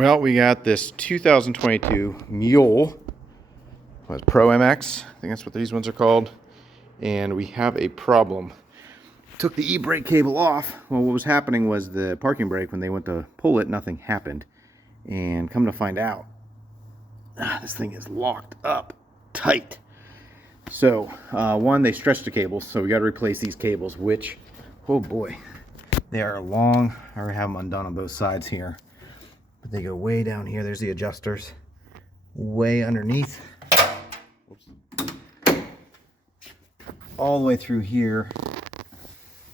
Well, we got this 2022 Mule Pro Mx. I think that's what these ones are called. And we have a problem. Took the e-brake cable off. Well, what was happening was the parking brake, when they went to pull it, nothing happened. And come to find out, this thing is locked up tight. So, one, they stretched the cables, so we got to replace these cables, which, oh boy, they are long. I already have them undone on both sides here. But they go way down here. There's the adjusters. Way underneath. Oops. All the way through here.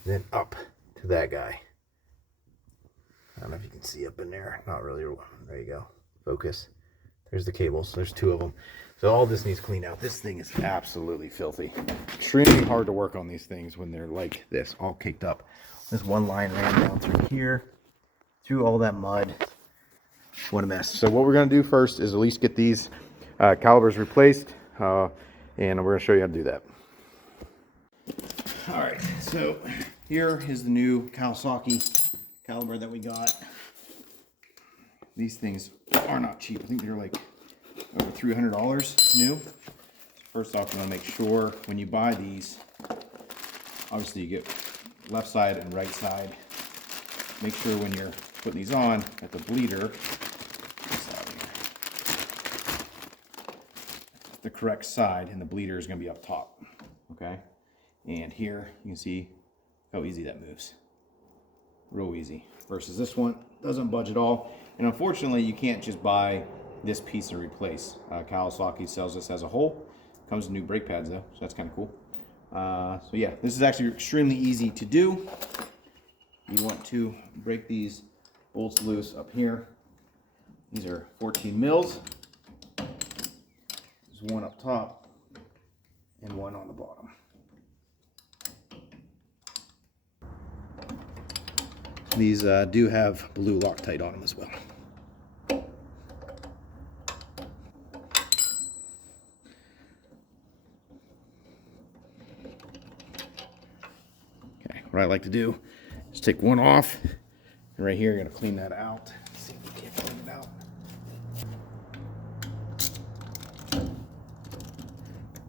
Then up to that guy. I don't know if you can see up in there. Not really. There you go. Focus. There's the cables. There's two of them. So all this needs cleaned out. This thing is absolutely filthy. Extremely hard to work on these things when they're like this, all caked up. This one line ran down through here, through all that mud. What a mess. So what we're going to do first is at least get these calipers replaced, and we're going to show you how to do that. All right, so here is the new Kawasaki caliper that we got. These things are not cheap. I think they're like over $300 new. First off, you want to make sure when you buy these, obviously you get left side and right side. Make sure when you're putting these on that the bleeder the correct side, and the bleeder is going to be up top. Okay, and here you can see how easy that moves. Real easy. Versus this one, doesn't budge at all. And unfortunately, you can't just buy this piece and replace. Kawasaki sells this as a whole. Comes with new brake pads though, so that's kind of cool. So yeah, this is actually extremely easy to do. You want to break these bolts loose up here. These are 14 mils. There's one up top and one on the bottom. These do have blue Loctite on them as well. Okay, what I like to do is take one off, and right here you're going to clean that out. Let's see if we can't clean it out.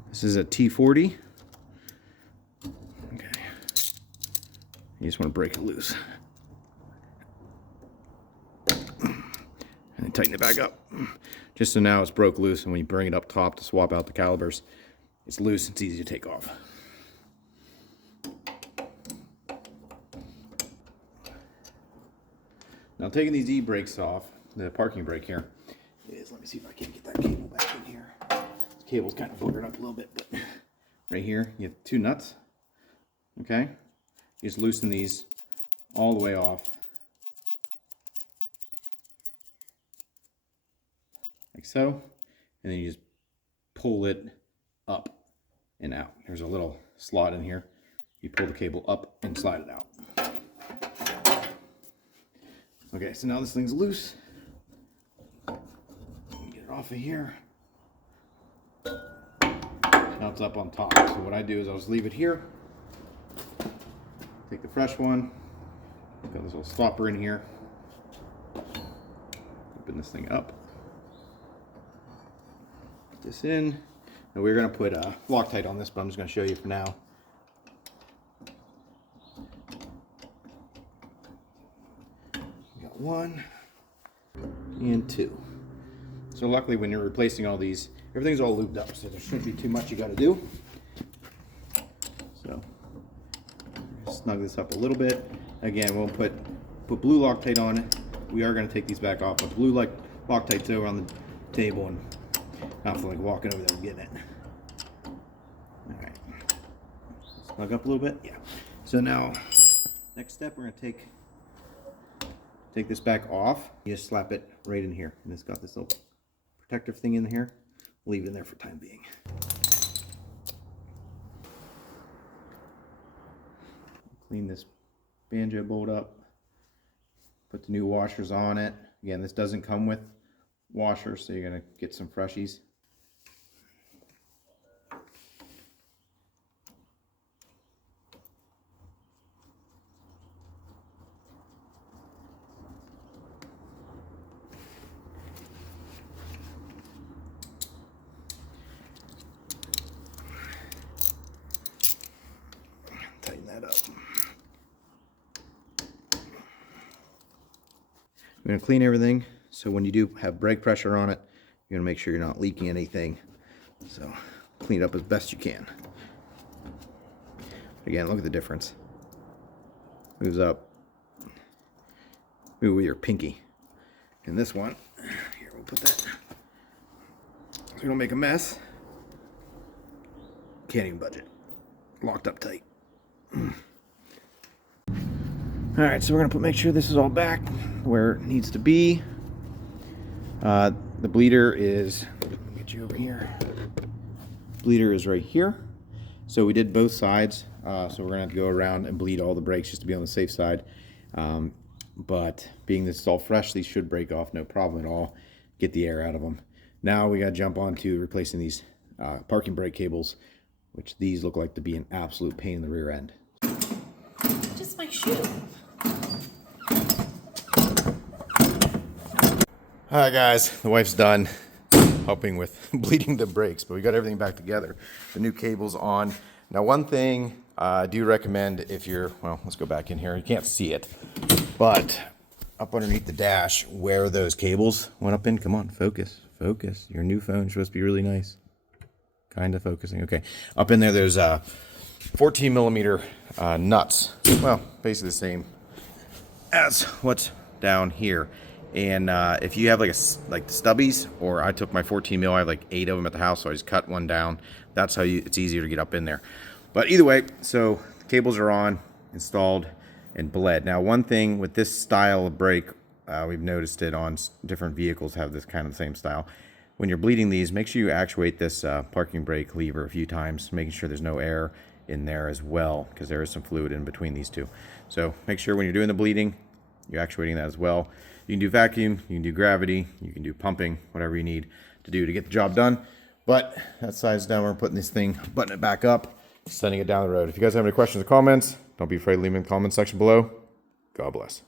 This is a T40. Okay, you just want to break it loose. And then tighten it back up. Just so now it's broke loose, and when you bring it up top to swap out the calipers, it's loose, it's easy to take off. Now taking these e-brakes off, the parking brake here, is, let me see if I can get that cable back in here. This cable's kind of boogered up a little bit, but right here, you have two nuts, okay? You just loosen these all the way off. Like so, and then you just pull it up and out. There's a little slot in here. You pull the cable up and slide it out. Okay, so now this thing's loose. Get it off of here. Now it's up on top. So what I do is I'll just leave it here. Take the fresh one. Got this little stopper in here. Open this thing up. Put this in. And we're going to put Loctite on this, but I'm just going to show you for now. Got one and two. So luckily when you're replacing all these, everything's all lubed up, so there shouldn't be too much you got to do. So snug this up a little bit. Again, we'll put blue Loctite on it. We are going to take these back off, but blue Loctite's over on the table, and I don't feel like walking over there and getting it. All right, snug up a little bit. Yeah. So now, next step, we're going to take this back off. You just slap it right in here, and it's got this little protective thing in here. Leave it in there for time being. Clean this banjo bolt up. Put the new washers on it. Again, this doesn't come with washers, so you're going to get some freshies. We're going to clean everything, so when you do have brake pressure on it, you're going to make sure you're not leaking anything. So clean it up as best you can. Again, look at the difference. Moves up. Move with your pinky. And this one, here, we'll put that so we don't make a mess. Can't even budge it. Locked up tight. Alright, so we're going to make sure this is all back where it needs to be. The bleeder is, let me get you over here. Bleeder is right here. So we did both sides. So we're going to have to go around and bleed all the brakes just to be on the safe side. But being this is all fresh, these should break off no problem at all. Get the air out of them. Now we got to jump on to replacing these parking brake cables, which these look like to be an absolute pain in the rear end. Just my shoe. Alright guys, the wife's done helping with bleeding the brakes, but we got everything back together. The new cable's on. Now one thing I do recommend if you're, well, let's go back in here. You can't see it, but up underneath the dash where those cables went up in, come on, focus, focus. Your new phone's supposed to be really nice. Kind of focusing, okay. Up in there, there's 14 millimeter nuts. Well, basically the same as what's down here. And if you have like the stubbies, or I took my 14 mil, I have like 8 of them at the house, so I just cut one down. That's how it's easier to get up in there. But either way, so the cables are on, installed, and bled. Now, one thing with this style of brake, we've noticed it on different vehicles have this kind of the same style. When you're bleeding these, make sure you actuate this parking brake lever a few times, making sure there's no air in there as well, because there is some fluid in between these two. So make sure when you're doing the bleeding, you're actuating that as well. You can do vacuum, you can do gravity, you can do pumping, whatever you need to do to get the job done. But that side's done. We're putting this thing, buttoning it back up, sending it down the road. If you guys have any questions or comments, don't be afraid to leave them in the comment section below. God bless.